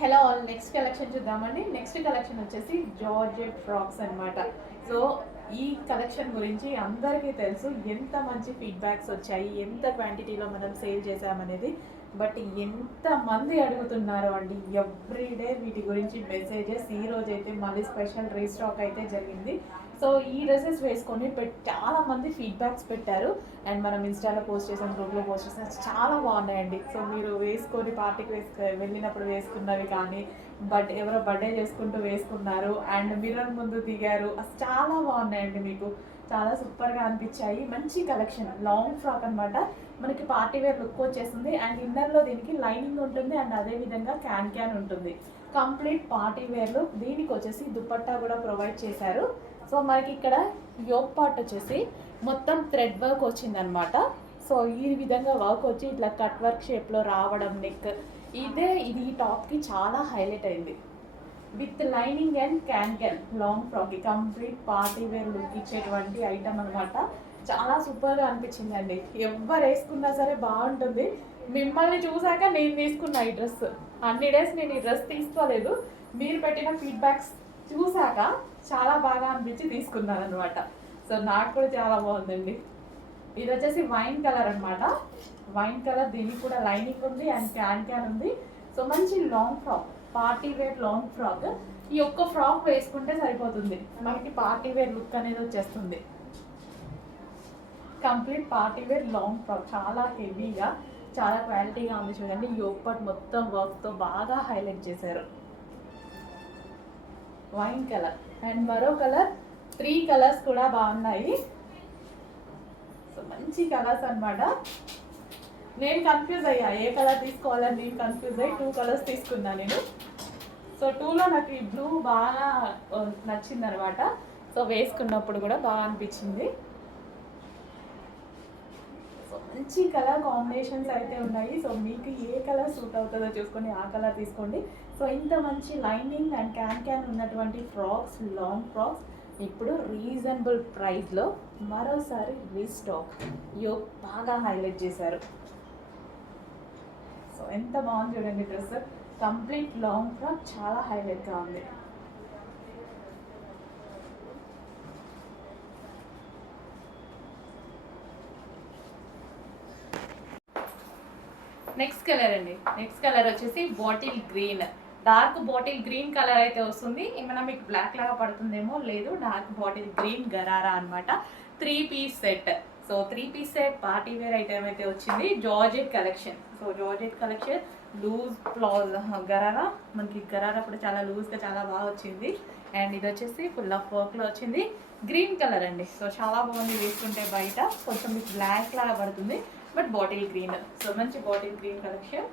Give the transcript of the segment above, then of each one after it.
Hello all, next collection చూద్దామండి. Next collection వచ్చేసి georgette frocks అన్నమాట. సో ఈ కలెక్షన్ గురించి అందరికీ తెలుసు, ఎంత మంచి ఫీడ్బ్యాక్స్ వచ్చాయి, ఎంత క్వాంటిటీలో మనం సేల్ చేసామనేది. బట్ ఎంతమంది అడుగుతున్నారు అండి ఎవ్రీడే వీటి గురించి మెసేజెస్. ఈ రోజు అయితే మళ్ళీ స్పెషల్ రీస్టాక్ అయితే జరిగింది. సో ఈ డ్రెస్సెస్ వేసుకొని చాలా మంది ఫీడ్బ్యాక్స్ పెట్టారు. అండ్ మనం ఇన్స్టాలో పోస్ట్ చేసాం, గ్రూప్లో పోస్ట్ చేసాం, చాలా బాగున్నాయండి. సో మీరు వేసుకొని పార్టీకి వెళ్ళినప్పుడు వేసుకున్నవి కానీ, బట్ ఎవరో బర్త్డే చేసుకుంటూ వేసుకున్నారు అండ్ మిర్రర్ ముందు దిగారు, అసలు చాలా బాగున్నాయండి. మీకు చాలా సూపర్గా అనిపించాయి. మంచి కలెక్షన్, లాంగ్ ఫ్రాక్ అనమాట. మనకి పార్టీ వేర్ లుక్ వచ్చేస్తుంది అండ్ ఇన్నర్లో దీనికి లైనింగ్ ఉంటుంది అండ్ అదేవిధంగా క్యాన్ ఉంటుంది. కంప్లీట్ పార్టీ వేర్లు. దీనికి వచ్చేసి దుపట్టా కూడా ప్రొవైడ్ చేశారు. సో మనకి ఇక్కడ యోక్ పార్ట్ వచ్చేసి మొత్తం థ్రెడ్ వర్క్ వచ్చిందనమాట. సో ఈ విధంగా వర్క్ వచ్చి ఇట్లా కట్ వర్క్ షేప్లో రావడం, నెక్ ఇది ఈ టాప్కి చాలా హైలైట్ అయింది. With lining and can long ఫ్రాక్కి కంప్లీట్ పార్టీ వేర్ లుక్ ఇచ్చేటువంటి ఐటమ్ అనమాట. చాలా సూపర్గా అనిపించిందండి. ఎవరు వేసుకున్నా సరే బాగుంటుంది. మిమ్మల్ని చూసాక నేను తీసుకున్నా ఈ డ్రెస్. అన్ని డేస్ నేను ఈ డ్రెస్ తీసుకోలేదు, మీరు పెట్టిన ఫీడ్బ్యాక్స్ చూసాక చాలా బాగా అనిపించి తీసుకున్నాను అనమాట. సో నాకు కూడా చాలా బాగుందండి. ఇది వచ్చేసి వైన్ కలర్ అనమాట. వైన్ కలర్, దీనికి కూడా లైనింగ్ ఉంది అండ్ క్యాన్ ఉంది. సో మంచి long frock, party wear long frock. ఈ ఒక్క ఫ్రాక్ వేసుకుంటే సరిపోతుంది, మనకి పార్టీ వేర్ లుక్ అనేది వచ్చేస్తుంది. Complete party wear long frock, చాలా హెవీగా, చాలా క్వాలిటీగా ఉంది. చూడండి, యోక్ పార్ట్ మొత్తం వర్క్తో బాగా హైలైట్ చేశారు. వైన్ కలర్ అండ్ మరో కలర్, 3 కలర్స్ కూడా బాగున్నాయి. సో మంచి కలర్స్ అనమాట. నేను కన్ఫ్యూజ్ అయ్యా ఏ కలర్ తీసుకోవాలని. నేను కన్ఫ్యూజ్ అయ్యి 2 కలర్స్ తీసుకున్నా నేను. సో 2లో నాకు ఈ బ్లూ బాగా నచ్చింది అనమాట. సో వేసుకున్నప్పుడు కూడా బాగా అనిపించింది. సో మంచి కలర్ కాంబినేషన్స్ అయితే ఉన్నాయి. సో మీకు ఏ కలర్ సూట్ అవుతుందో చూసుకొని ఆ కలర్ తీసుకోండి. సో ఇంత మంచి లైనింగ్ అండ్ క్యాన్ ఉన్నటువంటి ఫ్రాక్స్, లాంగ్ ఫ్రాక్స్ ఇప్పుడు రీజనబుల్ ప్రైస్లో మరోసారి రీస్టాక్. యోక్ బాగా హైలైట్ చేశారు. సో ఎంత బాగుంది చూడండి డ్రెస్. కంప్లీట్ లాంగ్ ఫ్రాక్ చాలా హైలైట్గా ఉంది. నెక్స్ట్ కలర్ అండి. నెక్స్ట్ కలర్ వచ్చేసి bottle green, dark bottle green colour అయితే వస్తుంది. ఏమైనా మీకు బ్లాక్ లాగా పడుతుందేమో, లేదు, డార్క్ బాటిల్ గ్రీన్ గరారా అనమాట. 3 piece set. So 3 piece set party wear item అయితే వచ్చింది. Georgette collection. So georgette collection, loose palazzo gharara. మనకి గరారా కూడా చాలా లూజ్గా చాలా బాగా వచ్చింది. అండ్ ఇది వచ్చేసి ఫుల్ ఆఫ్ వర్క్లో వచ్చింది. గ్రీన్ కలర్ అండి. సో చాలా బాగుంది వేసుకుంటే. బయట కొంచెం మీకు బ్లాక్ లాగా పడుతుంది, బట్ బాటిల్ గ్రీన్. సో మంచి bottle green collection.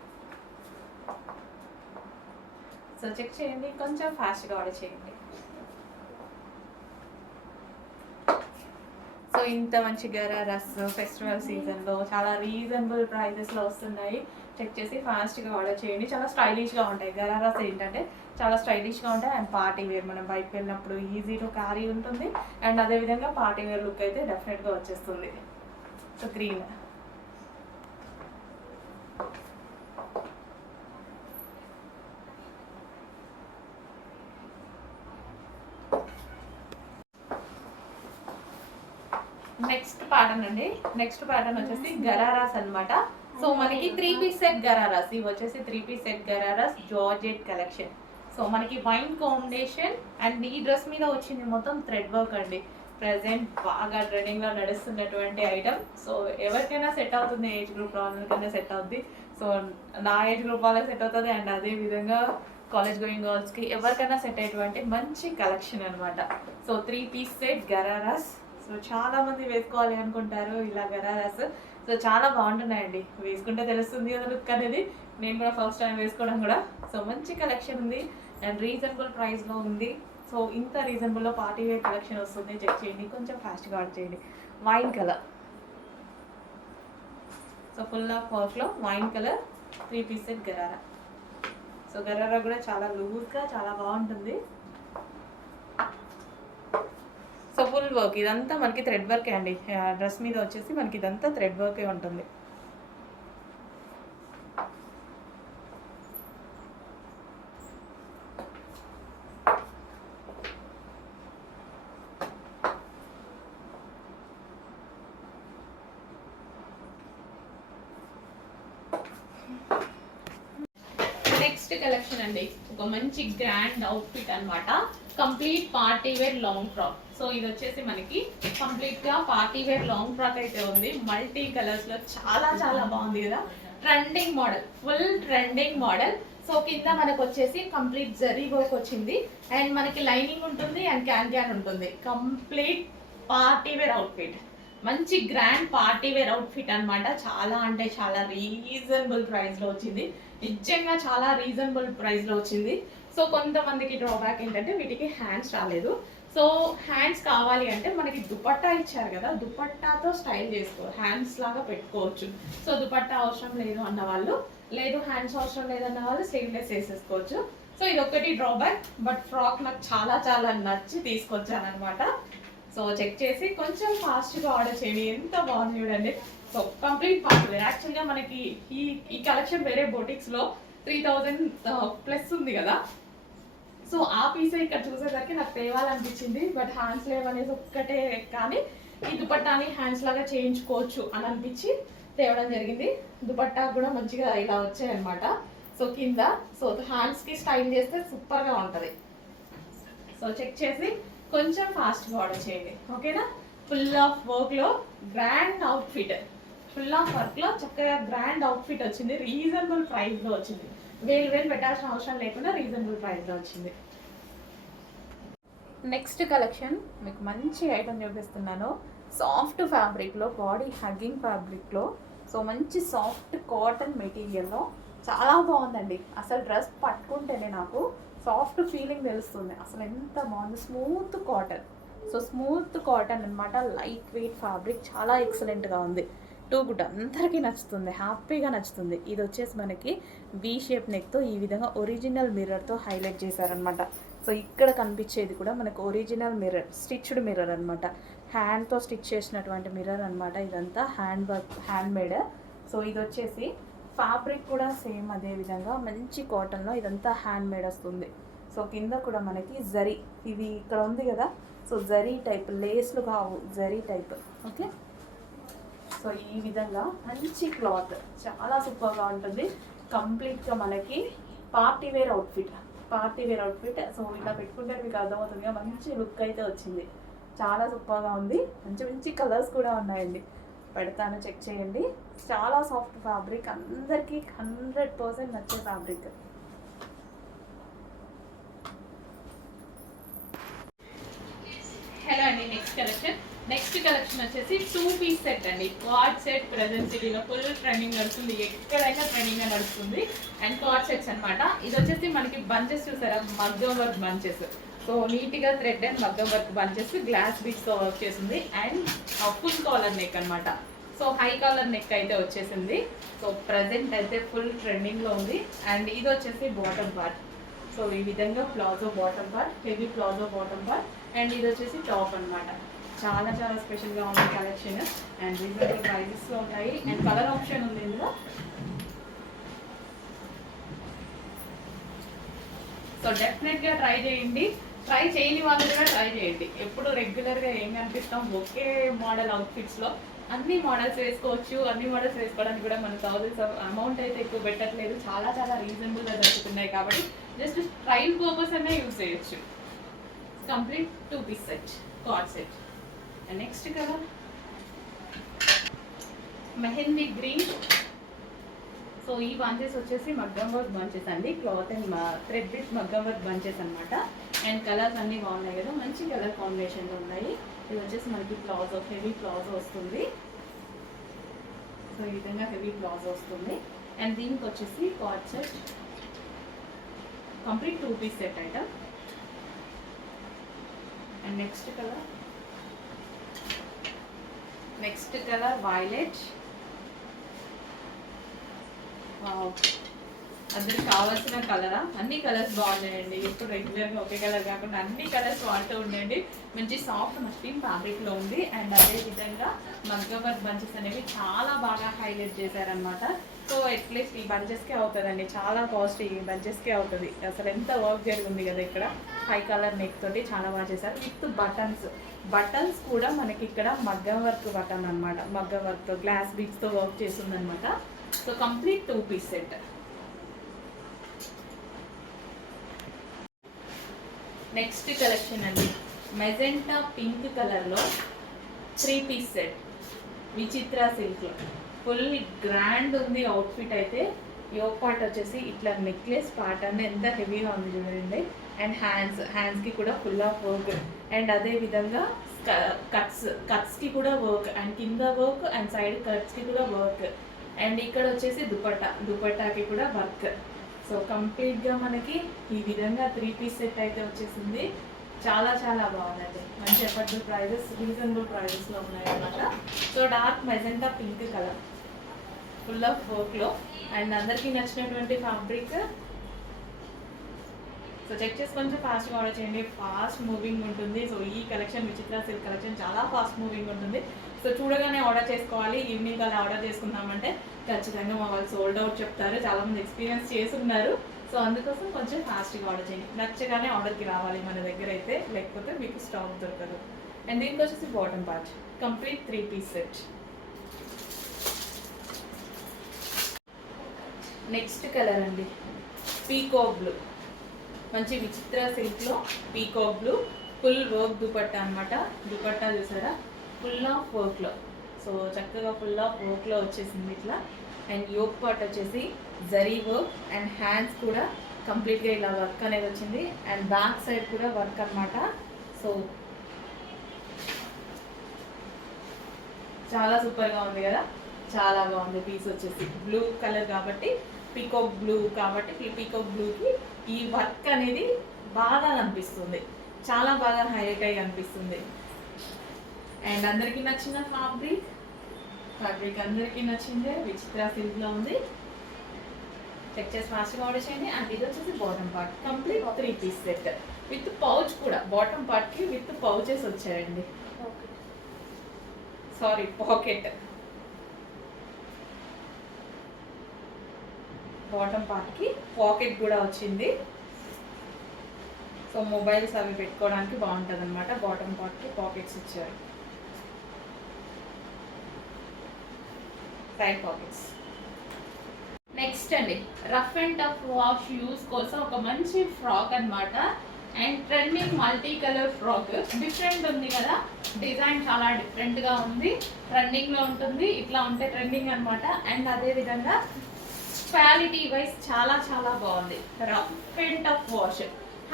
So check చేయండి, కొంచెం ఫాస్ట్గా ఆర్డర్ చేయండి. సో ఇంత మంచి గరారాస్ ఫెస్టివల్ సీజన్లో చాలా రీజనబుల్ ప్రైజెస్లో వస్తున్నాయి. చెక్ చేసి ఫాస్ట్గా ఆర్డర్ చేయండి. చాలా స్టైలిష్గా ఉంటాయి గరారాస్. ఏంటంటే చాలా స్టైలిష్గా ఉంటాయి అండ్ పార్టీ వేర్, మనం బయటకు వెళ్ళినప్పుడు ఈజీ టు క్యారీ ఉంటుంది అండ్ అదేవిధంగా పార్టీ వేర్ లుక్ అయితే డెఫినెట్గా వచ్చేస్తుంది. So green. నెక్స్ట్ ప్యాటర్న్ అండి. నెక్స్ట్ ప్యాటర్న్ వచ్చేసి గరారాస్ అనమాట. సో మనకి 3 పీస్ సెట్ గరారాస్. ఇవి వచ్చేసి 3 piece set ghararas georgette collection. So మనకి వైన్ కాంబినేషన్ అండ్ ఈ డ్రెస్ మీద వచ్చింది మొత్తం థ్రెడ్ వర్క్ అండి. ప్రజెంట్ బాగా ట్రెండింగ్లో నడుస్తున్నటువంటి ఐటమ్. సో ఎవరికైనా సెట్ అవుతుంది, ఏజ్ గ్రూప్ వాళ్ళకైనా సెట్ అవుతుంది. సో నా ఏజ్ గ్రూప్ వాళ్ళకి సెట్ అవుతుంది అండ్ అదేవిధంగా కాలేజ్ గోయింగ్ గర్ల్స్కి ఎవరికైనా సెట్ అయ్యేటువంటి మంచి కలెక్షన్ అనమాట. So 3 piece set ghararas. So చాలా మంది వేసుకోవాలి అనుకుంటారు ఇలా గరారాస్. సో చాలా బాగుంటున్నాయండి, వేసుకుంటే తెలుస్తుంది కదా లుక్ అనేది. నేను కూడా ఫస్ట్ టైం వేసుకోవడం కూడా. సో మంచి కలెక్షన్ ఉంది అండ్ రీజనబుల్ ప్రైస్లో ఉంది. సో ఇంత రీజనబుల్లో పార్టీ వేర్ కలెక్షన్ వస్తుంది. చెక్ చేయండి, కొంచెం ఫాస్ట్గా ఆర్డర్ చేయండి. Wine colour. So full of వర్క్లో wine colour 3 piece set gharara. So gharara కూడా చాలా లూజ్గా చాలా బాగుంటుంది. సో ఫుల్ వర్క్, ఇదంతా మనకి థ్రెడ్ వర్కే అండి. డ్రెస్ మీద వచ్చేసి మనకి ఇదంతా థ్రెడ్ వర్కే ఉంటుంది. కలెక్షన్ అండి, ఒక మంచి గ్రాండ్ అవుట్ఫిట్ అన్నమాట. Complete party wear long frock. So ఇది వచ్చేసి మనకి కంప్లీట్ గా పార్టీ వేర్ లాంగ్ ఫ్రాక్ అయితే ఉంది. మల్టీ కలర్స్ లో చాలా చాలా బాగుంది కదా. Trending model, full trending model. So కింద మనకు వచ్చేసి కంప్లీట్ జరీ వర్క్ వచ్చింది అండ్ మనకి లైనింగ్ ఉంటుంది అండ్ క్యాన్ ఉంటుంది. కంప్లీట్ పార్టీ వేర్ అవుట్ఫిట్, మంచి గ్రాండ్ పార్టీ వేర్ అవుట్ఫిట్ అన్నమాట. చాలా అంటే చాలా రీజనబుల్ ప్రైస్ లో వచ్చింది, నిజంగా చాలా రీజనబుల్ ప్రైస్ లో వచ్చింది. సో కొంతమందికి డ్రాబ్యాక్ ఏంటంటే వీటికి హ్యాండ్స్ రాలేదు. సో హ్యాండ్స్ కావాలి అంటే మనకి దుపట్టా ఇచ్చారు కదా, దుపట్టాతో స్టైల్ చేసుకో, హ్యాండ్స్ లాగా పెట్టుకోవచ్చు. సో దుపట్టా అవసరం లేదు అన్న వాళ్ళు, లేదు హ్యాండ్స్ అవసరం లేదన్న వాళ్ళు స్లీవ్లెస్ వేసేసుకోవచ్చు. సో ఇది ఒకటి డ్రాబ్యాక్, బట్ ఫ్రాక్ నాకు చాలా చాలా నచ్చి తీసుకొచ్చాను అనమాట. సో చెక్ చేసి కొంచెం ఫాస్ట్గా ఆర్డర్ చేయండి, ఎంత బాగుంది చూడండి. So complete party wear. యాక్చువల్గా మనకి ఈ కలెక్షన్ వేరే బొటిక్స్లో 3000 ప్లస్ ఉంది కదా. సో ఆ పీసే ఇక్కడ చూసేసరికి నాకు తేవాలనిపించింది, బట్ హ్యాండ్స్ లేవనేసి ఒక్కటే. కానీ ఈ దుపట్టాని హ్యాండ్స్ లాగా చేయించుకోవచ్చు అని అనిపించి తేవడం జరిగింది. దుపట్టా కూడా మంచిగా ఇలా వచ్చాయన్నమాట. సో కింద సో హ్యాండ్స్కి స్టైల్ చేస్తే సూపర్గా ఉంటుంది. సో చెక్ చేసి కొంచెం ఫాస్ట్గా ఆర్డర్ చేయండి, ఓకేనా. ఫుల్ ఆఫ్ వర్క్లో గ్రాండ్ అవుట్ఫిట్, ఫుల్ ఆఫ్ వర్క్లో చక్కగా గ్రాండ్ అవుట్ఫిట్ వచ్చింది. రీజనబుల్ ప్రైస్లో వచ్చింది, వేలు పెట్టాల్సిన అవసరం లేకుండా రీజనబుల్ ప్రైస్లో వచ్చింది. నెక్స్ట్ కలెక్షన్ మీకు మంచి ఐటమ్ చూపిస్తున్నాను. సాఫ్ట్ ఫ్యాబ్రిక్లో, బాడీ హగ్గింగ్ ఫ్యాబ్రిక్లో, సో మంచి సాఫ్ట్ కాటన్ మెటీరియల్లో చాలా బాగుందండి. అసలు డ్రెస్ పట్టుకుంటేనే నాకు సాఫ్ట్ ఫీలింగ్ తెలుస్తుంది, అసలు ఎంత బాగుంది. Smooth cotton, so smooth cotton అనమాట. లైట్ వెయిట్ ఫ్యాబ్రిక్, చాలా ఎక్సలెంట్గా ఉంది. టూ గుడ్, అందరికీ నచ్చుతుంది, హ్యాపీగా నచ్చుతుంది. ఇది వచ్చేసి మనకి వి షేప్ నెక్తో ఈ విధంగా ఒరిజినల్ మిర్రర్తో హైలైట్ చేశారనమాట. సో ఇక్కడ కనిపించేది కూడా మనకు ఒరిజినల్ మిర్రర్, స్టిచ్డ్ మిర్రర్ అనమాట. హ్యాండ్తో స్టిచ్ చేసినటువంటి మిర్రర్ అనమాట. ఇదంతా hand work, hand made. So ఇది వచ్చేసి ఫ్యాబ్రిక్ కూడా సేమ్ అదే విధంగా మంచి కాటన్లో ఇదంతా హ్యాండ్ మేడ్ వస్తుంది. సో కింద కూడా మనకి జరీ, ఇది ఇక్కడ ఉంది కదా, సో జరీ టైప్, లేస్లు కావు, జరీ టైప్, ఓకే. సో ఈ విధంగా మంచి క్లాత్, చాలా సూపర్గా ఉంటుంది. కంప్లీట్గా మనకి party wear outfit, party wear outfit. So ఇలా పెట్టుకుంటే మీకు అర్థమవుతుంది, మంచి లుక్ అయితే వచ్చింది, చాలా సూపర్గా ఉంది. మంచి మంచి కలర్స్ కూడా ఉన్నాయండి, పెడతాను, చెక్ చేయండి. చాలా సాఫ్ట్ ఫ్యాబ్రిక్, అందరికీ 100% నచ్చే ఫ్యాబ్రిక్. హలో అండి, నెక్స్ట్ కలెక్షన్ వచ్చేసి 2 పీస్ సెట్ అండి. కార్డ్ సెట్ ప్రెజెంట్ సిటీలో ఫుల్ ట్రెండింగ్ నడుస్తుంది, ఎక్కడైనా ట్రెండింగ్ నడుస్తుంది. అండ్ కార్డ్ సెట్స్ అనమాట. ఇది వచ్చేసి మనకి బంచెస్ చూసారా, మగ్గం వర్క్ బంచెస్. సో నీట్గా థ్రెడ్ అండ్ మగ్గం వర్క్ బంచెస్, గ్లాస్ బీడ్స్తో వర్క్ చేసింది. అండ్ ఫుల్ కాలర్ నెక్ అనమాట. సో హై కాలర్ నెక్ అయితే వచ్చేసింది. సో ప్రజెంట్ అయితే ఫుల్ ట్రెండింగ్లో ఉంది. అండ్ ఇది వచ్చేసి బాటమ్ పార్ట్. సో ఈ విధంగా palazzo bottom part, heavy palazzo bottom part. And ఇది వచ్చేసి టాప్ అనమాట. చాలా చాలా స్పెషల్గా ఉంది కలెక్షన్ అండ్ రీజనబుల్ ప్రైజెస్లో ఉంటాయి. అండ్ కలర్ ఆప్షన్ ఉంది ఇందులో. సో డెఫినెట్గా ట్రై చేయండి, ట్రై చేయని వాళ్ళు కూడా ట్రై చేయండి. ఎప్పుడు రెగ్యులర్గా ఏం కనిపిస్తాం ఒకే మోడల్ అవుట్ఫిట్స్లో, అన్ని మోడల్స్ వేసుకోవచ్చు. అన్ని మోడల్స్ వేసుకోవడానికి కూడా మన థౌజండ్స్ అమౌంట్ అయితే ఎక్కువ పెట్టట్లేదు, చాలా చాలా రీజనబుల్గా దొరుకుతున్నాయి. కాబట్టి జస్ట్ ట్రైల్ పర్పస్ అనే యూజ్ చేయొచ్చు. Complete 2 piece set, cord set. And next colour mehndi green. So ఈ బంచెస్ వచ్చేసి మగ్గం వర్క్ బంచెస్ అండి, క్లాత్ అండ్ థ్రెడ్ విత్ మగ్గం వర్క్ బంచెస్ అనమాట. అండ్ కలర్స్ అన్నీ బాగున్నాయి కదా, మంచి కలర్ కాంబినేషన్లో ఉన్నాయి. ఇది వచ్చేసి మనకి ప్లాజో, హెవీ ప్లాజో వస్తుంది. సో ఈ విధంగా హెవీ ప్లాజో వస్తుంది. అండ్ దీనికి వచ్చేసి cord set, complete 2 piece set item. And next colour violet. అందరికి కావాల్సిన కలరా, అన్ని కలర్స్ బాగున్నాయండి. ఇప్పుడు రెగ్యులర్గా ఒకే కలర్ కాకుండా అన్ని కలర్స్ వాడుతూ ఉండండి. మంచి సాఫ్ట్ మస్లిన్ ఫ్యాబ్రిక్లో ఉంది. అండ్ అదేవిధంగా మగ్గం వర్క్ బంచెస్ అనేవి చాలా బాగా హైలైట్ చేశారనమాట. సో అట్లీస్ట్ ఈ బంచెస్కే అవుతుందండి, చాలా కాస్ట్ ఈ బంచెస్కే అవుతుంది. అసలు ఎంత వర్క్ జరిగింది కదా ఇక్కడ. హై కలర్ నెక్ తోటి చాలా బాగా చేశారు. విత్ బటన్స్ కూడా మనకి ఇక్కడ మగ్గం వర్క్ బటన్ అనమాట, మగ్గం వర్క్తో గ్లాస్ బీడ్స్తో వర్క్ చేస్తుందనమాట. So complete 2 piece set. Next collection అండి, మెజెంటా పింక్ కలర్లో 3 పీస్ సెట్ విచిత్ర సిల్క్లో. ఫుల్ గ్రాండ్ ఉంది అవుట్ఫిట్ అయితే. యోక్ పార్ట్ వచ్చేసి ఇట్లా నెక్లెస్ పార్ట్ అంటే ఎంత హెవీగా ఉంది చూడండి. అండ్ హ్యాండ్స్కి కూడా ఫుల్ ఆఫ్ వర్క్. అండ్ అదే విధంగా కట్స్కి కూడా వర్క్, అండ్ కింద వర్క్, అండ్ సైడ్ కట్స్కి కూడా వర్క్. అండ్ ఇక్కడ వచ్చేసి దుపట్టాకి కూడా వర్క్. సో కంప్లీట్గా మనకి ఈ విధంగా 3 పీస్ సెట్ అయితే వచ్చేసింది. చాలా చాలా బాగుందండి. మంచి ఎఫర్డబుల్ ప్రైజెస్, రీజనబుల్ ప్రైజెస్లో ఉన్నాయి అన్నమాట. So dark magenta pink colour, full of వర్క్లో. అండ్ అందరికీ నచ్చినటువంటి ఫ్యాబ్రిక్. సో చెక్ చేసి కొంచెం ఫాస్ట్గా ఆర్డర్ చేయండి, ఫాస్ట్ మూవింగ్ ఉంటుంది. సో ఈ కలెక్షన్ విచిత్ర సిల్క్ కలెక్షన్ చాలా ఫాస్ట్ మూవింగ్ ఉంటుంది. సో చూడగానే ఆర్డర్ చేసుకోవాలి. ఈవినింగ్ అలా ఆర్డర్ చేసుకుందామంటే ఖచ్చితంగా మా వాళ్ళు సోల్డ్ అవుట్ చెప్తారు. చాలామంది ఎక్స్పీరియన్స్ చేసుకున్నారు. సో అందుకోసం కొంచెం ఫాస్ట్గా ఆర్డర్ చేయండి. నచ్చగానే ఆర్డర్కి రావాలి మన దగ్గర అయితే, లేకపోతే మీకు స్టాక్ దొరకదు. అండ్ దీనికి వచ్చేసి bottom part complete 3 piece set. Next colour అండి, పీకాక్ బ్లూ. మంచి విచిత్ర సిల్క్లో peacock blue, full work dupatta అనమాట. దుపట్టా చూసారా, ఫుల్ ఆఫ్ వర్క్లో. సో చక్కగా ఫుల్ ఆఫ్ వర్క్లో వచ్చేసింది ఇట్లా. అండ్ యోక్ పార్ట్ వచ్చేసి జరీ వర్క్, అండ్ హ్యాండ్స్ కూడా కంప్లీట్గా ఇలా వర్క్ అనేది వచ్చింది. అండ్ బ్యాక్ సైడ్ కూడా వర్క్ అనమాట. సో చాలా సూపర్గా ఉంది కదా, చాలా బాగుంది. పీస్ వచ్చేసి బ్లూ కలర్ కాబట్టి, పీకాక్ బ్లూ కాబట్టి, పీకాక్ బ్లూకి ఈ వర్క్ అనేది బాగా అనిపిస్తుంది, చాలా బాగా హైలైట్ అయ్యి అనిపిస్తుంది. అండ్ అందరికీ నచ్చిన ఫ్యాబ్రిక్ అందరికీ నచ్చిందే, విచిత్ర సిల్క్లో ఉంది. చెక్ చేసి ఫాస్ట్గా ఆర్డర్ చేయండి. అండ్ ఇది వచ్చేసి bottom part complete 3 piece set with pouch కూడా. బాటమ్ పార్ట్కి విత్ పౌచెస్ వచ్చాయండి, సారీ పాకెట్. బాటమ్ పార్ట్కి పాకెట్ కూడా వచ్చింది. సో మొబైల్స్ అవి పెట్టుకోవడానికి బాగుంటుంది అనమాట. బాటమ్ పార్ట్కి పాకెట్స్ ఇచ్చారు, సైడ్ పాకెట్స్. నెక్స్ట్ అండి, rough and tough wash use కోసం ఒక మంచి ఫ్రాక్ అనమాట. And trending multi colour frock, different ఉంది కదా, డిజైన్ చాలా డిఫరెంట్గా ఉంది. ట్రెండింగ్లో ఉంటుంది, ఇట్లా ఉంటే ట్రెండింగ్ అనమాట. అండ్ అదేవిధంగా క్వాలిటీ వైజ్ చాలా చాలా బాగుంది. రఫ్ అండ్ టఫ్ వాష్,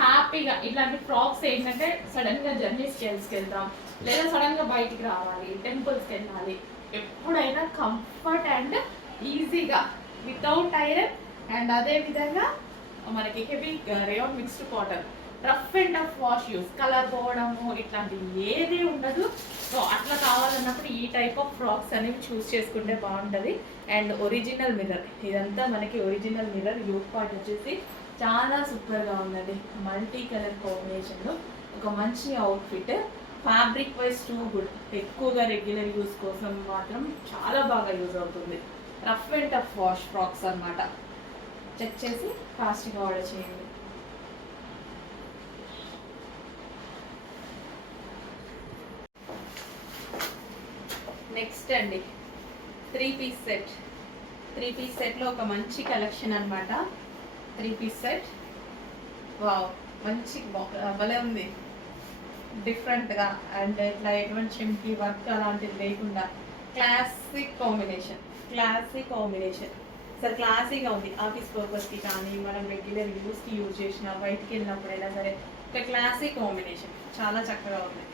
హ్యాపీగా ఇట్లాంటి ఫ్రాక్స్ ఏంటంటే సడన్గా జర్నీస్కి వెళ్తాం, లేదా సడన్గా బయటికి రావాలి, టెంపుల్స్కి వెళ్ళాలి, ఎప్పుడైనా కంఫర్ట్ అండ్ ఈజీగా వితౌట్ ఐరన్. అండ్ అదేవిధంగా మనకి heavy rayon mixed cotton, rough and tough wash use, colour పోవడము ఇట్లాంటివి ఏది ఉండదు. సో అట్లా కావాలన్నప్పుడు ఈ టైప్ ఆఫ్ ఫ్రాక్స్ అనేవి చూస్ చేసుకుంటే బాగుంటుంది. అండ్ ఒరిజినల్ మిర్రర్, ఇదంతా మనకి ఒరిజినల్ మిర్రర్. యోక్ పార్ట్ వచ్చేసి చాలా సూపర్గా ఉందండి. మల్టీ కలర్ కాంబినేషన్లో ఒక మంచి outfit. Fabric wise too good. ఎక్కువగా రెగ్యులర్ యూస్ కోసం మాత్రం చాలా బాగా యూజ్ అవుతుంది. Rough and tough wash frocks అన్నమాట. చెక్ చేసి ఫాస్ట్గా ఆర్డర్ చేయండి. నెక్స్ట్ అండి, 3 పీస్ సెట్. 3 పీస్ సెట్లో ఒక మంచి కలెక్షన్ అనమాట. 3 పీస్ సెట్, వావ్, మంచి భలే ఉంది, డిఫరెంట్గా. అండ్ ఇట్లా ఎటువంటి చింపి వర్క్ అలాంటిది లేకుండా క్లాసిక్ కాంబినేషన్. సార్ క్లాసీగా ఉంది. ఆఫీస్ పర్పస్కి కానీ మనం రెగ్యులర్ యూస్కి యూజ్ చేసిన, బయటికి వెళ్ళినప్పుడైనా సరే ఒక క్లాసిక్ కాంబినేషన్, చాలా చక్కగా ఉంది.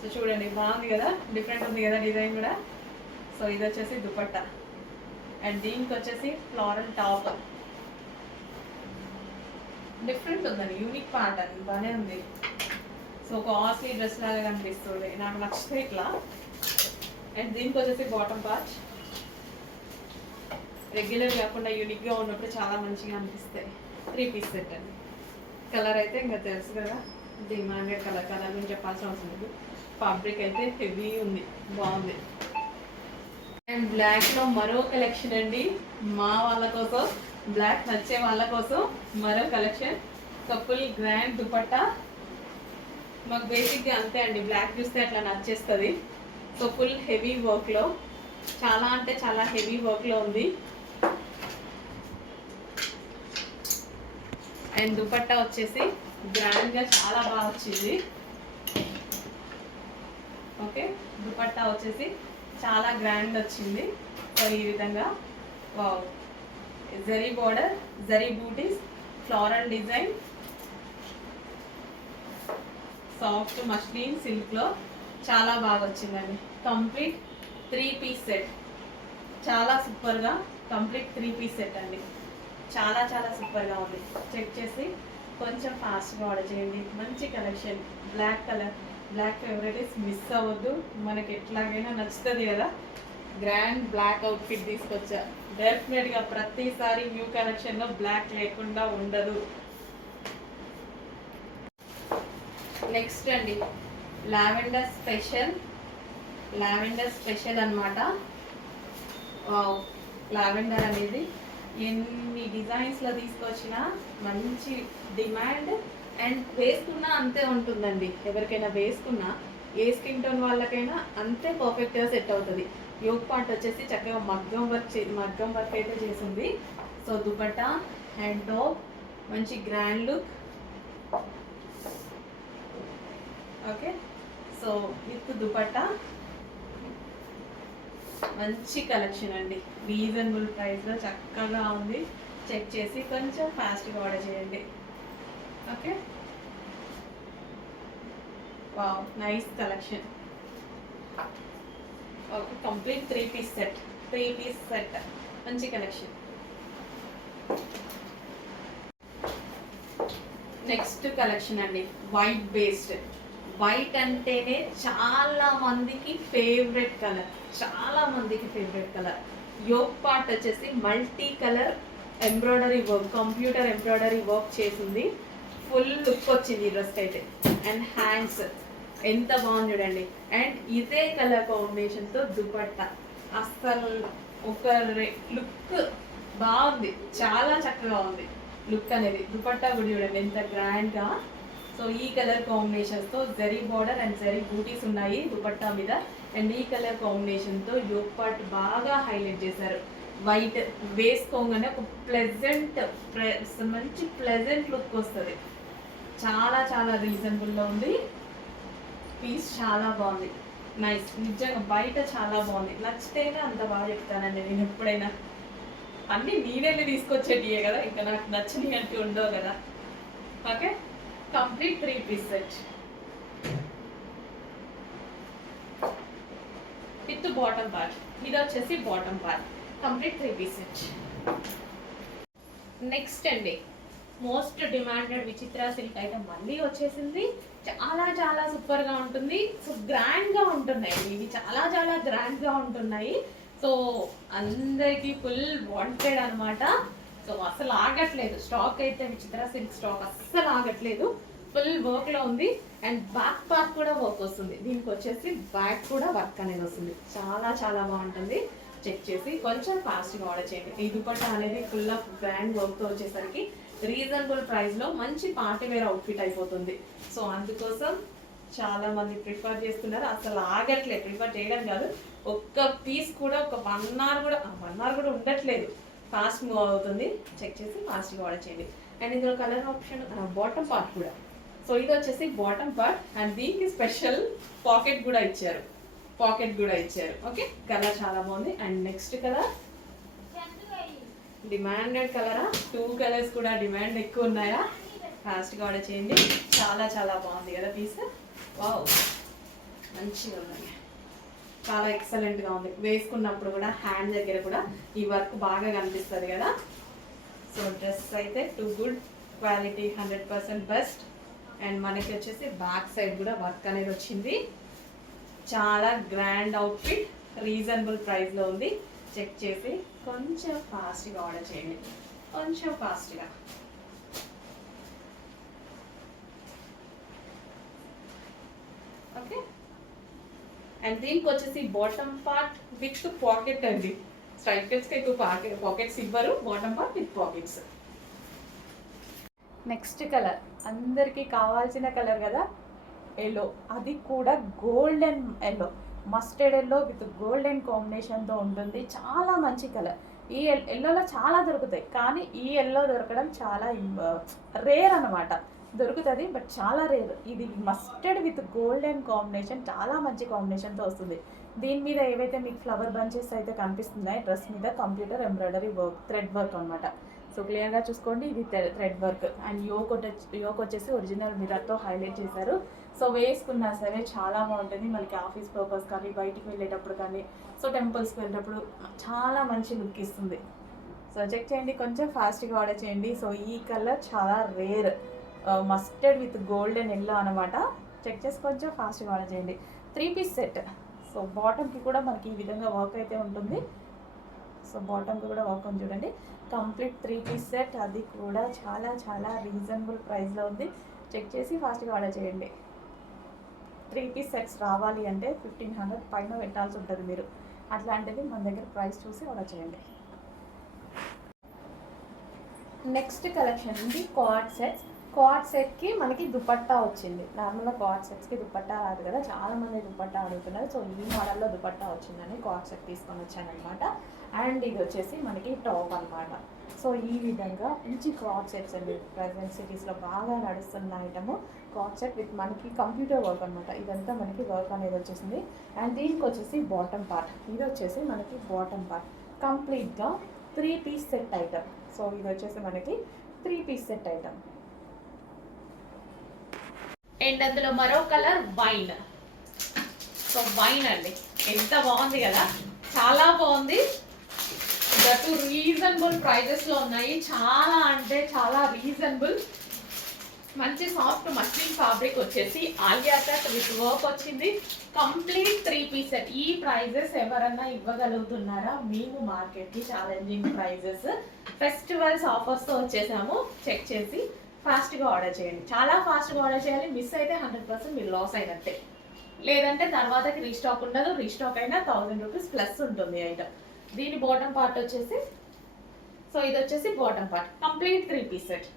సో చూడండి, బాగుంది కదా, డిఫరెంట్ ఉంది కదా డిజైన్ కూడా. సో ఇది వచ్చేసి దుపట్టా. అండ్ దీనికి వచ్చేసి ఫ్లోరల్ టాప్, డిఫరెంట్ ఉందండి, యూనిక్ పార్ట్ అని బాగానే ఉంది. సో కాస్ట్లీ డ్రెస్ లాగా కనిపిస్తుంది, నాకు నచ్చితే ఇట్లా. అండ్ దీనికి వచ్చేసి బాటమ్ పార్ట్, రెగ్యులర్ కాకుండా యూనిక్గా ఉన్నప్పుడు చాలా మంచిగా అనిపిస్తాయి. 3 పీస్ సెట్ అండి. కలర్ అయితే ఇంకా తెలుసు కదా, డిమాండెడ్ కలర్ గురించి చెప్పాల్సిన అవసరం లేదు. ఫ్యాబ్రిక్ అయితే హెవీ ఉంది, బాగుంది. అండ్ బ్లాక్లో మరో కలెక్షన్ అండి, మా వాళ్ళ కోసం, బ్లాక్ నచ్చే వాళ్ళ కోసం మరో కలెక్షన్. Couple grand dupatta. మాకు బేసిక్గా అంతే అండి, బ్లాక్ చూస్తే అట్లా నచ్చేస్తుంది. సో ఫుల్ హెవీ వర్క్లో, చాలా అంటే చాలా హెవీ వర్క్లో ఉంది. అండ్ దుపట్టా వచ్చేసి గ్రాండ్గా చాలా బాగా వచ్చింది. ఓకే, దుపట్టా వచ్చేసి చాలా గ్రాండ్ వచ్చింది. సో ఈ విధంగా వావ్, జరీ బార్డర్, జరీ బూటీస్, ఫ్లోరల్ డిజైన్, సాఫ్ట్ మస్లిన్ సిల్క్లో చాలా బాగా వచ్చిందండి. కంప్లీట్ 3 పీస్ సెట్, చాలా సూపర్గా కంప్లీట్ 3 పీస్ సెట్ అండి. చాలా చాలా సూపర్గా ఉంది. చెక్ చేసి కొంచెం ఫాస్ట్గా ఆర్డర్ చేయండి. మంచి collection, black colour, black favourite, miss అవ్వద్దు. మనకి ఎట్లాగైనా నచ్చుతుంది కదా. గ్రాండ్ బ్లాక్ అవుట్ఫిట్ తీసుకొచ్చా. డెఫినెట్గా ప్రతిసారి న్యూ కలెక్షన్లో బ్లాక్ లేకుండా ఉండదు. నెక్స్ట్ అండి లావెండర్ స్పెషల్ అనమాట. లావెండర్ అనేది ఎన్ని డిజైన్స్లో తీసుకొచ్చినా మంచి డిమాండ్ అండ్ వేసుకున్నా అంతే ఉంటుందండి. ఎవరికైనా వేసుకున్నా ఏ స్కిన్ టోన్ వాళ్ళకైనా అంతే పర్ఫెక్ట్గా సెట్ అవుతుంది. యోగ్ పార్ట్ వచ్చేసి చక్కగా మగ్గం వర్క్ అయితే చేసింది. సో దుపట్టా అండ్ టాప్ మంచి grand look. Okay, so with dupatta మంచి కలెక్షన్ అండి. రీజనబుల్ ప్రైస్లో చక్కగా ఉంది. చెక్ చేసి కొంచెం ఫాస్ట్గా ఆర్డర్ చేయండి. Okay, wow, nice collection. Okay, complete 3 piece set, మంచి కలెక్షన్. నెక్స్ట్ కలెక్షన్ అండి వైట్ బేస్డ్. వైట్ అంటేనే చాలా మందికి ఫేవరెట్ కలర్, యోగ్ పార్ట్ వచ్చేసి multi colour embroidery work, computer embroidery work చేసింది. ఫుల్ లుక్ వచ్చింది ఈ డ్రెస్కి అయితే. అండ్ హ్యాండ్స్ ఎంత బాగుంది చూడండి. అండ్ ఇదే కలర్ కాంబినేషన్తో దుపట్టా అస్సలు ఒక లుక్ బాగుంది. చాలా చక్కగా ఉంది లుక్ అనేది. దుపట్టా కూడా చూడండి ఎంత గ్రాండ్గా. సో ఈ కలర్ కాంబినేషన్స్తో జరీ బార్డర్ అండ్ జరీ బూటీస్ ఉన్నాయి దుపట్టా మీద. అండ్ ఈ కలర్ కాంబినేషన్తో యోగ్ పార్ట్ బాగా హైలైట్ చేశారు. వైట్ వేసుకోగానే ఒక మంచి ప్లెజెంట్ లుక్ వస్తుంది. చాలా చాలా రీజనబుల్లో ఉంది. పీస్ చాలా బాగుంది, నైస్. నిజంగా బయట చాలా బాగుంది. నచ్చితేనే అంత బాగా చెప్తానండి నేను. ఎప్పుడైనా అన్నీ నేనే తీసుకొచ్చేటియే కదా, ఇంకా నాకు నచ్చినవి అంటే ఉండవు కదా. Okay, complete 3 piece set with bottom part. ఇది వచ్చేసి bottom part, complete 3 piece set. Next అండి most demanded Vichitra silk item మళ్ళీ వచ్చేసింది. చాలా చాలా సూపర్గా ఉంటుంది. సో గ్రాండ్గా ఉంటున్నాయి ఇవి, చాలా చాలా గ్రాండ్గా ఉంటున్నాయి. సో అందరికీ ఫుల్ వాంటెడ్ అనమాట. సో అసలు ఆగట్లేదు స్టాక్ అయితే. విచిత్ర సిల్క్ స్టాక్ అస్సలు ఆగట్లేదు, ఫుల్ వర్క్లో ఉంది. అండ్ బ్యాక్ పార్ట్ కూడా వర్క్ వస్తుంది. దీనికి వచ్చేసి బ్యాక్ కూడా వర్క్ అనేది వస్తుంది. చాలా చాలా బాగుంటుంది. చెక్ చేసి కొంచెం ఫాస్ట్గా ఆర్డర్ చేయండి. ఈ దుపట్టా అనేది ఫుల్ ఆఫ్ గ్రాండ్ వర్క్తో వచ్చేసరికి రీజనబుల్ ప్రైస్లో మంచి పార్టీ వేర్ అవుట్ఫిట్ అయిపోతుంది. సో అందుకోసం చాలా మంది ప్రిఫర్ చేస్తున్నారు. అసలు ఆగట్లేదు, ప్రిఫర్ చేయడం కాదు, ఒక్క పీస్ కూడా ఒక 1 అవర్ కూడా ఉండట్లేదు. ఫాస్ట్ మూవ్ అవుతుంది. చెక్ చేసి ఫాస్ట్గా ఆర్డర్ చేయండి. అండ్ ఇందులో కలర్ ఆప్షన్ బాటమ్ పార్ట్ కూడా. సో ఇది వచ్చేసి బాటమ్ పార్ట్ అండ్ దీనికి స్పెషల్ పాకెట్ కూడా ఇచ్చారు. ఓకే, కలర్ చాలా బాగుంది. And next colour demanded cholera, 2 colours కూడా డిమాండ్ ఎక్కువ ఉన్నాయా? ఫాస్ట్గా ఆర్డర్ చేయండి. చాలా చాలా బాగుంది కదా పీస్. వావ్, మంచిగా ఉన్నాయి, చాలా ఎక్సలెంట్గా ఉంది. వేసుకున్నప్పుడు కూడా హ్యాండ్ దగ్గర కూడా ఈ వర్క్ బాగా కనిపిస్తుంది కదా. సో డ్రెస్ అయితే to good quality, 100% best. And మనకి వచ్చేసి బ్యాక్ సైడ్ కూడా వర్క్ అనేది వచ్చింది. చాలా గ్రాండ్ అవుట్ఫిట్, రీజనబుల్ ప్రైస్లో ఉంది. చెక్ చేసి కొంచెం ఫాస్ట్గా ఆర్డర్ చేయండి, కొంచెం ఫాస్ట్గా. ఓకే, అండ్ దీనికి వచ్చేసి బాటమ్ పార్ట్ విత్ పాకెట్ అండి. స్ట్రైట్ కట్స్కి ఎక్కువ పాకెట్స్ ఇవ్వరు, bottom part with pockets. Next colour అందరికీ కావాల్సిన కలర్ కదా, ఎల్లో. అది కూడా golden yellow, mustard yellow with golden కాంబినేషన్తో ఉంటుంది. చాలా మంచి కలర్. ఈ ఎల్లోలో చాలా దొరుకుతాయి, కానీ ఈ ఎల్లో దొరకడం చాలా రేర్ అనమాట. దొరుకుతుంది బట్ చాలా రేర్. ఇది మస్టర్డ్ విత్ గోల్డెన్ కాంబినేషన్, చాలా మంచి కాంబినేషన్తో వస్తుంది. దీని మీద ఏవైతే మీకు ఫ్లవర్ బంచెస్ అయితే కనిపిస్తున్నాయి డ్రెస్ మీద, computer embroidery work, thread work అనమాట. సో క్లియర్గా చూసుకోండి, ఇది థ్రెడ్ వర్క్. అండ్ యోక్ వచ్చేసి ఒరిజినల్ మిర్రర్తో హైలైట్ చేశారు. సో వేసుకున్నా సరే చాలా బాగుంటుంది మనకి ఆఫీస్ పర్పస్ కానీ, బయటికి వెళ్ళేటప్పుడు కానీ, సో టెంపుల్స్కి వెళ్ళేటప్పుడు చాలా మంచి లుక్ ఇస్తుంది. సో చెక్ చేయండి, కొంచెం ఫాస్ట్గా ఆర్డర్ చేయండి. సో ఈ కలర్ చాలా rare, mustard with golden yellow అనమాట. చెక్ చేసి కొంచెం ఫాస్ట్గా ఆర్డర్ చేయండి. 3 పీస్ సెట్. సో బాటమ్కి కూడా మనకి ఈ విధంగా వర్క్ అయితే ఉంటుంది. సో బాటమ్కి కూడా వర్క్ ఉంది చూడండి. కంప్లీట్ 3 పీస్ సెట్, అది కూడా చాలా చాలా రీజనబుల్ ప్రైస్లో ఉంది. చెక్ చేసి ఫాస్ట్గా ఆర్డర్ చేయండి. 3 పీస్ సెట్స్ రావాలి అంటే 1500 పైన పెట్టాల్సి ఉంటుంది మీరు. అట్లాంటిది మన దగ్గర ప్రైస్ చూసి ఆర్డర్ చేయండి. నెక్స్ట్ కలెక్షన్ ఉంది కార్డ్ సెట్స్. కార్డ్ సెట్కి మనకి దుపట్టా వచ్చింది. నార్మల్గా కార్డ్ సెట్స్కి దుపట్టా రాదు కదా, చాలామంది దుపట్టా అడుగుతున్నారు. సో ఈ మోడల్లో దుపట్టా వచ్చిందని కార్డ్ సెట్ తీసుకొని వచ్చాను అనమాట. అండ్ ఇది వచ్చేసి మనకి టాప్ అనమాట. సో ఈ విధంగా మంచి కార్డ్ సెట్స్ అండి, ప్రజెంట్ సిటీస్లో బాగా నడుస్తున్న ఐటము కార్డ్ సెట్ విత్ మనకి కంప్యూటర్ వర్క్ అనమాట. ఇదంతా మనకి వర్క్ అనేది వచ్చేసింది. అండ్ దీనికి వచ్చేసి బాటమ్ పార్ట్, ఇది వచ్చేసి మనకి బాటమ్ పార్ట్ కంప్లీట్గా 3 పీస్ సెట్ ఐటమ్. సో ఇది వచ్చేసి మనకి 3 పీస్ సెట్ ఐటమ్. అండ్ అందులో మరో కలర్ వైన్. సో వైన్ అండి, ఎంత బాగుంది కదా, చాలా బాగుంది. దట్ రీజనబుల్ ప్రైజెస్లో ఉన్నాయి, చాలా అంటే చాలా రీజనబుల్. మంచి సాఫ్ట్ మస్లిన్ ఫ్యాబ్రిక్ వచ్చేసి ఆలియా కట్ విత్ వర్క్ వచ్చింది. Complete 3 piece set. ఈ ప్రైజెస్ ఎవరన్నా ఇవ్వగలుగుతున్నారా? మేము మార్కెట్కి ఛాలెంజింగ్ ప్రైజెస్. ఫెస్టివల్స్ ఆఫర్స్తో వచ్చేసాము. చెక్ చేసి ఫాస్ట్గా ఆర్డర్ చేయండి, చాలా ఫాస్ట్గా ఆర్డర్ చేయాలి. మిస్ అయితే 100% మీరు లాస్ అయినట్టే. లేదంటే తర్వాతకి రీస్టాక్ ఉండదు. రీస్టాక్ అయినా 1000 రూపీస్ ప్లస్ ఉంటుంది ఐటమ్. దీని బాటమ్ పార్ట్ వచ్చేసి, సో ఇది వచ్చేసి bottom part complete 3 piece set.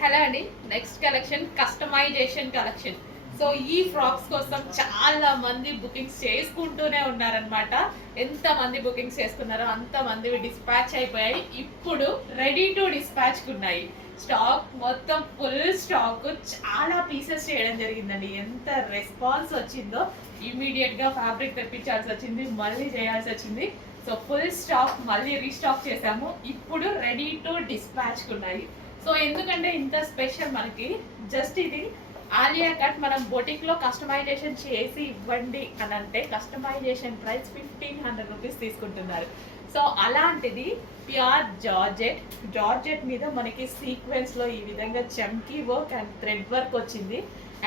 Hello అండి, next collection customization collection. So ఈ ఫ్రాక్స్ కోసం చాలా మంది బుకింగ్స్ చేసుకుంటూనే ఉన్నారనమాట. ఎంతమంది బుకింగ్స్ చేసుకున్నారో అంతమంది డిస్పాచ్ అయిపోయాయి. ఇప్పుడు రెడీ టు డిస్పాచ్ ఉన్నాయి. స్టాక్ మొత్తం ఫుల్ స్టాక్, చాలా పీసెస్ చేయడం జరిగిందండి. ఎంత రెస్పాన్స్ వచ్చిందో, ఇమీడియట్గా ఫ్యాబ్రిక్ తెప్పించాల్సి వచ్చింది, మళ్ళీ చేయాల్సి వచ్చింది. సో ఫుల్ స్టాక్ మళ్ళీ రీస్టాక్ చేసాము. ఇప్పుడు రెడీ టు డిస్పాచ్ ఉన్నాయి. సో ఎందుకంటే ఇంత స్పెషల్ మనకి, జస్ట్ ఇది ఆలియా కట్ మనం బొటిక్లో కస్టమైజేషన్ చేసి ఇవ్వండి అని అంటే కస్టమైజేషన్ ప్రైస్ 1500 రూపీస్ తీసుకుంటున్నారు. సో అలాంటిది ప్యూర్ జార్జెట్ మీద మనకి సీక్వెన్స్లో ఈ విధంగా చమ్కీ వర్క్ అండ్ థ్రెడ్ వర్క్ వచ్చింది.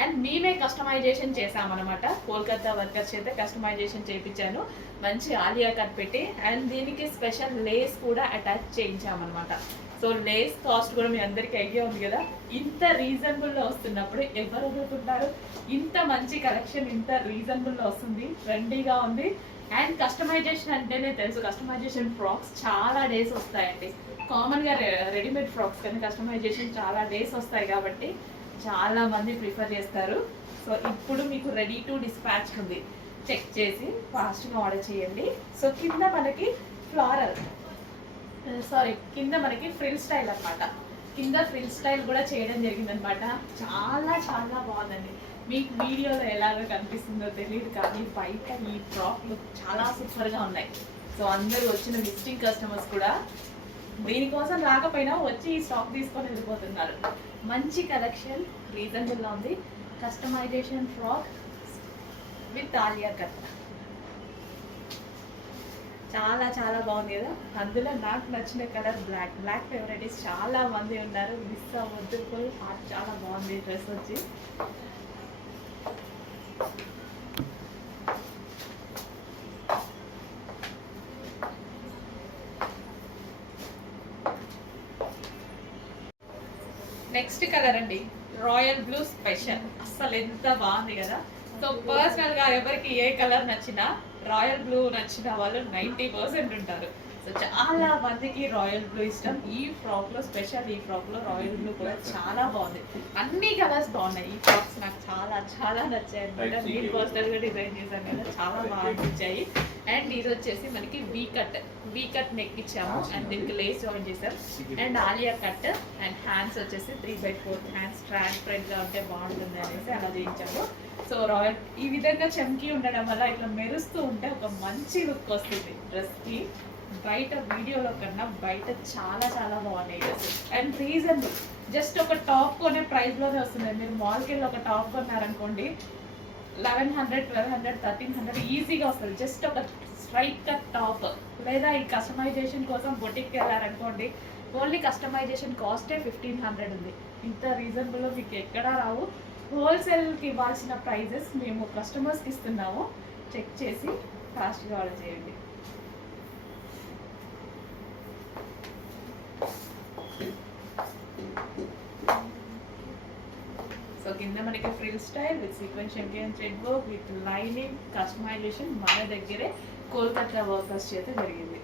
అండ్ మేమే కస్టమైజేషన్ చేసామన్నమాట. కోల్కతా వర్కర్స్ చేత కస్టమైజేషన్ చేయించాను, మంచి ఆలియా కట్ పెట్టి. అండ్ దీనికి స్పెషల్ లేస్ కూడా అటాచ్ చేయించామన్నమాట. సో లేస్ కాస్ట్ కూడా మీ అందరికీ ఐడియా ఉంది కదా. ఇంత రీజనబుల్లో వస్తున్నప్పుడు ఎవరు అడుగుతుంటారు? ఇంత మంచి కలెక్షన్ ఇంత రీజనబుల్లో వస్తుంది, ట్రెండీగా ఉంది. అండ్ కస్టమైజేషన్ అంటేనే తెలుసు, కస్టమైజేషన్ ఫ్రాక్స్ చాలా డేస్ వస్తాయండి. కామన్గా రెడీమేడ్ ఫ్రాక్స్ కానీ కస్టమైజేషన్ చాలా డేస్ వస్తాయి కాబట్టి చాలా మంది ప్రిఫర్ చేస్తారు. సో ఇప్పుడు మీకు రెడీ టు డిస్పాచ్ ఉంది, చెక్ చేసి ఫాస్ట్గా ఆర్డర్ చేయండి. సో కింద మనకి ఫ్లారల్, కింద మనకి ఫ్రిల్ స్టైల్ అనమాట. కింద ఫ్రిల్ స్టైల్ కూడా చేయడం జరిగిందనమాట. చాలా చాలా బాగుందండి. మీకు వీడియోలో ఎలాగో కనిపిస్తుందో తెలియదు, కానీ బయట ఈ ఫ్రాక్ లుక్ చాలా సూపర్గా ఉన్నాయి. సో అందరూ వచ్చిన విజిటింగ్ కస్టమర్స్ కూడా దీనికోసం రాకపోయినా వచ్చి ఈ స్టాక్ తీసుకొని వెళ్ళిపోతున్నారు. మంచి కలెక్షన్, రీజనబుల్గా ఉంది. Customisation frock with Alia cut చాలా చాలా బాగుంది కదా. అందులో నాకు నచ్చిన కలర్ బ్లాక్ ఫేవరెటీస్ చాలా మంది ఉన్నారు, మిస్ అవ్వద్దు. ఫుల్ హాట్, చాలా బాగుంది డ్రెస్ వచ్చి. నెక్స్ట్ కలర్ అండి, రాయల్ బ్లూ స్పెషల్. అస్సలు ఎంత బాగుంది కదా. సో పర్సనల్గా ఎవరికి ఏ కలర్ నచ్చినా, రాయల్ బ్లూ నచ్చిన వాళ్ళు 90% ఉంటారు. సో చాలా మందికి రాయల్ బ్లూ ఇష్టం. ఈ ఫ్రాక్లో స్పెషల్, ఈ ఫ్రాక్లో రాయల్ బ్లూ కూడా చాలా బాగుంది. అన్ని కలర్స్ బాగున్నాయి. ఈ ఫ్రాక్స్ నాకు చాలా చాలా నచ్చాయి అనమాట. నేను పర్సనల్గా డిజైన్ చేశాను కదా, చాలా బాగా అనిపించాయి. అండ్ ఇది వచ్చేసి మనకి వీ కట్ నెక్ ఇచ్చాము అండ్ దీనికి లేస్ జాయిన్ చేసాం. And Alia cut and hands వచ్చేసి 3/4 హ్యాండ్స్ ట్రాన్స్పరెంట్గా ఉంటే బాగుంటుంది అనేసి అలా చేయించాము. సో రాయల్ ఈ విధంగా చమ్కీ ఉండడం వల్ల ఇట్లా మెరుస్తూ ఉంటే ఒక మంచి లుక్ వస్తుంది డ్రెస్కి. బయట వీడియోలో కన్నా బయట చాలా చాలా బాగున్నాయి డ్రెస్. అండ్ రీజనబుల్, జస్ట్ ఒక టాప్ కొనే ప్రైస్లోనే వస్తుంది. మీరు మాల్కి వెళ్ళి ఒక టాప్ కొన్నారనుకోండి 1100, 1200, 1300 ఈజీగా వస్తుంది. జస్ట్ ఒక స్ట్రైట్ కట్ టాప్. లేదా ఈ కస్టమైజేషన్ కోసం బొటిక్కి వెళ్ళారనుకోండి, ఓన్లీ కస్టమైజేషన్ కాస్టే 1500 ఉంది. ఇంత రీజనబుల్లో మీకు ఎక్కడా రావు. హోల్సేల్కి ఇవ్వాల్సిన ప్రైజెస్ మేము కస్టమర్స్కి ఇస్తున్నాము. చెక్ చేసి ఫాస్ట్గా ఆర్డర్ చేయండి. సో కింద మనకి frill style with sequential and thread work with lining customisation మన దగ్గరే కోల్కతా వర్కర్స్ చేత జరిగింది.